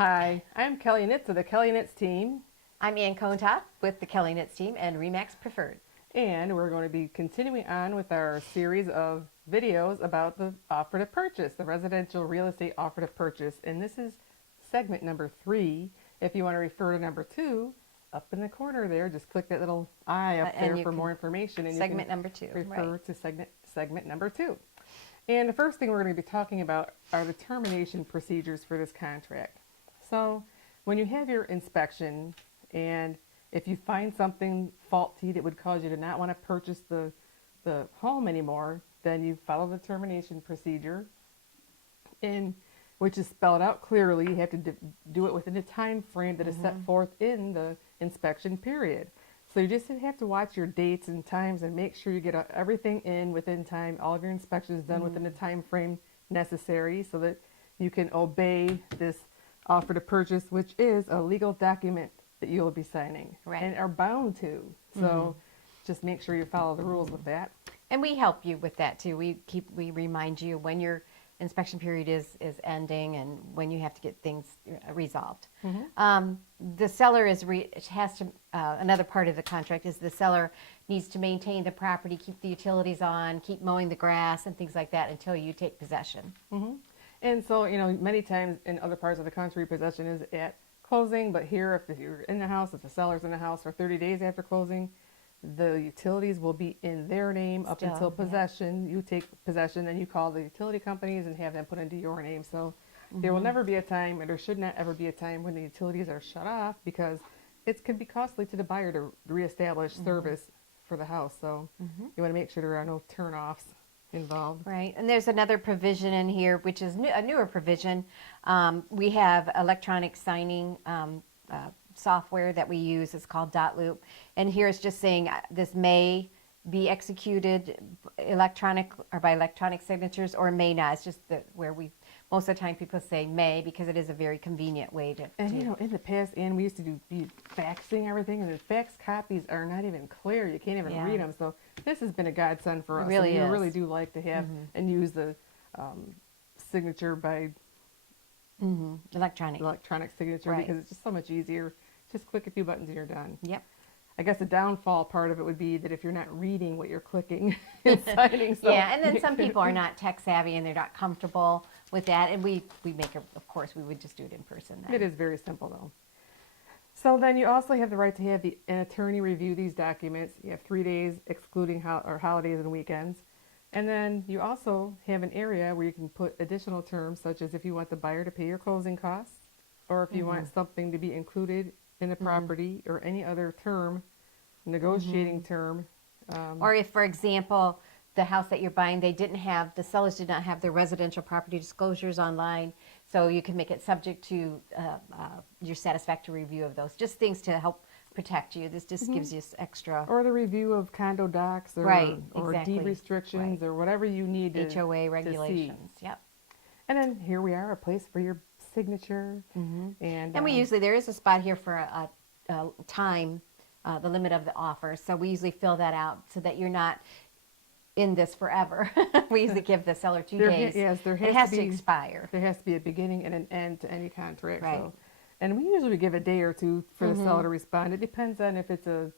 Hi, I'm Kelley Knitz of the Kelley Knitz Team. I'm Ann Contot with the Kelley Knitz Team and Remax Preferred. And we're going to be continuing on with our series of videos about the offer to purchase, the residential real estate offer to purchase. And this is segment number 3. If you want to refer to number 2, up in the corner there, just click that little eye up there for more information. And segment you can number 2. Refer to segment number 2. And the first thing we're going to be talking about are the termination procedures for this contract. So when you have your inspection, and if you find something faulty that would cause you to not want to purchase the home anymore, then you follow the termination procedure, which is spelled out clearly. You have to do it within a time frame that is set forth in the inspection period. So you just have to watch your dates and times and make sure you get everything in within time, all of your inspections done within the time frame necessary so that you can obey this offer to purchase, which is a legal document that you'll be signing and are bound to. So just make sure you follow the rules with that. And we help you with that too. We remind you when your inspection period is ending and when you have to get things resolved. The seller another part of the contract is the seller needs to maintain the property, keep the utilities on, keep mowing the grass and things like that until you take possession. And so, many times in other parts of the country, possession is at closing, but here, if you're in the house, if the seller's in the house for 30 days after closing, the utilities will be in their name up until possession. You take possession, then you call the utility companies and have them put into your name. So there will never be a time, or there should not ever be a time when the utilities are shut off, because it can be costly to the buyer to reestablish service for the house. So you want to make sure there are no turn-offs involved. Right, and there's another provision in here, which is a newer provision. We have electronic signing software that we use. It's called Dot Loop, and here it's just saying this may be executed by electronic signatures or may not. It's just where most of the time people say may, because it is a very convenient way to. And in the past, Ann, we used to be faxing everything, and the fax copies are not even clear. You can't even read them. So this has been a godsend for us. It really is. We really do like to have and use the signature by electronic signature, because it's just so much easier. Just click a few buttons and you're done. Yep. I guess the downfall part of it would be that if you're not reading what you're clicking and signing. So yeah, and then some people are not tech savvy and they're not comfortable with that, and we of course, we would just do it in person then. It is very simple though. So then you also have the right to have an attorney review these documents. You have 3 days excluding holidays and weekends. And then you also have an area where you can put additional terms, such as if you want the buyer to pay your closing costs, or if you want something to be included in the property, or any other term, negotiating term. Or if, for example, the house that you're buying, the sellers did not have their residential property disclosures online, so you can make it subject to your satisfactory review of those. Just things to help protect you. This just gives you extra. Or the review of condo docs, or deed restrictions, or whatever you need to HOA regulations. Yep. And then here we are, a place for your signature. And we usually, there is a spot here for a time, the limit of the offer. So we usually fill that out so that you're not in this forever. We usually give the seller 2 days. Yes, it has to expire. There has to be a beginning and an end to any contract. Right. So, and we usually give a day or two for the seller to respond. It depends on if it's a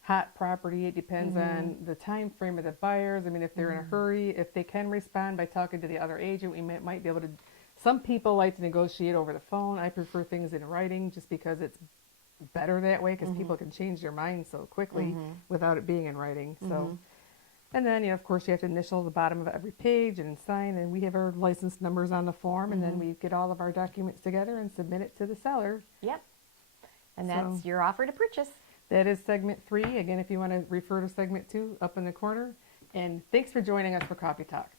hot property. It depends on the time frame of the buyers. I mean, if they're in a hurry, if they can respond by talking to the other agent, we might be able to. Some people like to negotiate over the phone. I prefer things in writing just because it's better that way, because people can change their minds so quickly without it being in writing. So, and then, of course, you have to initial the bottom of every page and sign, and we have our license numbers on the form, and then we get all of our documents together and submit it to the seller. Yep. And that's your offer to purchase. That is segment 3. Again, if you want to refer to segment 2, up in the corner. And thanks for joining us for Coffee Talk.